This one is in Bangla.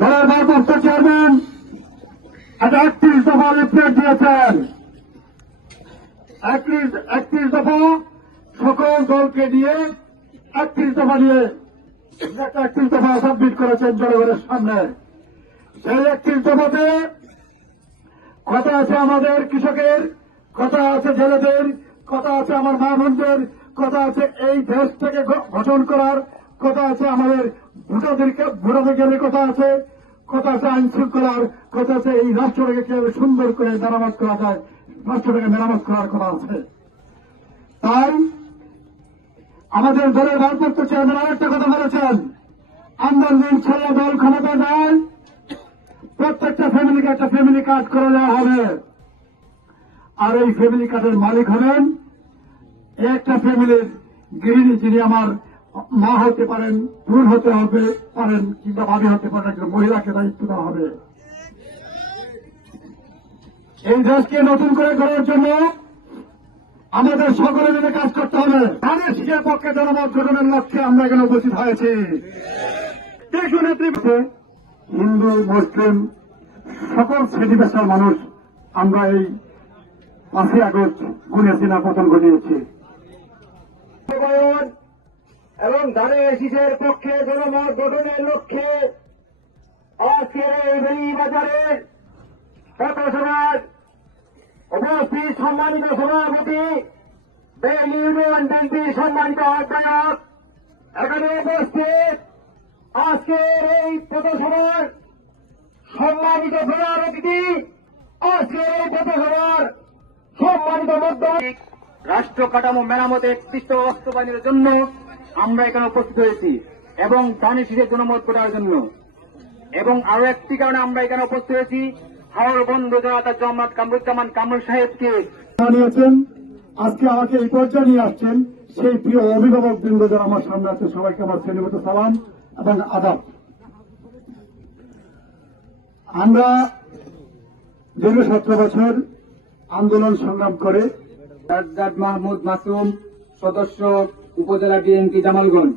দলের ভারপ্রাপ্ত চেয়ারম্যান আজ 31 দফা লিফলেট দিয়েছেন। 31 দফা সকল দলকে দিয়ে 31 দফা নিয়ে 31 দফা সাবমিট করেছেন জনগণের সামনে। সেই 31 দফাতে কথা আছে আমাদের কৃষকের, কথা আছে জেলেদের, কথা আছে আমার মা বোনদের, কথা আছে এই দেশ থেকে গঠন করার, কথা আছে আমাদের ভোটাধিকারের কথা আছে, কথা আছে আইন শৃঙ্খলার, কথা আছে এই রাষ্ট্রটাকে কিভাবে সুন্দর করে মেরামত করা যায়, রাষ্ট্রটাকে মেরামত করার কথা আছে। তাই আমাদের দলের ভারপ্রাপ্ত চেয়ারম্যান আরেকটা কথা বলেছেন, আন্দোলন ছেড়ে দল ক্ষমতা দেয় প্রত্যেকটা ফ্যামিলিকে একটা ফ্যামিলি কার্ড করে দেওয়া হবে। আর এই ফ্যামিলি কার্ডের মালিক হবেন একটা ফ্যামিলির গৃহিণী, যিনি আমার মা হতে পারেন, বোন হতে হবে পারেন, কিংবা ভাবি হতে পারেন, একজন মহিলাকে দায়িত্ব দেওয়া হবে। এই দেশকে নতুন করে গড়ার জন্য আমাদের সকলে মিলে কাজ করতে হবে। ধানের শীষের পক্ষে জনমত গঠনের লক্ষ্যে আমরা এখানে উপস্থিত হয়েছি। দেখুন, হিন্দু মুসলিম সকল শ্রেণী পেশার মানুষ আমরা এই 5ই আগস্ট গুণেছিনা পতন ঘটিয়েছি এবং ধানের শীষের পক্ষে জনমত গঠনের লক্ষ্যে আজকের এই বাজারের পথসভার উপস্থিত সম্মানিত সভাপতি, ইউনিয়ন বিএনপির সম্মানিত আহ্বায়ক, এখানে উপস্থিত আজকের এই পথসভার সম্মানিত প্রধান অতিথি, আজকের এই পথসভার সম্মানিত মধ্যে রাষ্ট্র কাঠামো মেরামতের দৃষ্ট বাস্তবায়নের জন্য আমরা এখানে উপস্থিত হয়েছি এবং ধানের শীষের জনমত গড়ার জন্য। এবং আরো একটি কারণে আমরা এখানে উপস্থিত হয়েছি, হাওড় বন্ধ জনতা জমাত কামরুজ্জামান কামরুল সাহেবকে জানিয়েছেন আজকে আমাকে এই পর্যায়ে নিয়ে আসছেন সেই প্রিয় অভিভাবক বৃন্দ যারা আমার সামনে আছে, সবাইকে আমার শ্রেণীগত সালাম এবং আদাব। আমরা দীর্ঘ 17 বছর আন্দোলন সংগ্রাম করে মাহমুদ মাসুম, সদস্য উপজেলা বিএনপি জামালগঞ্জ।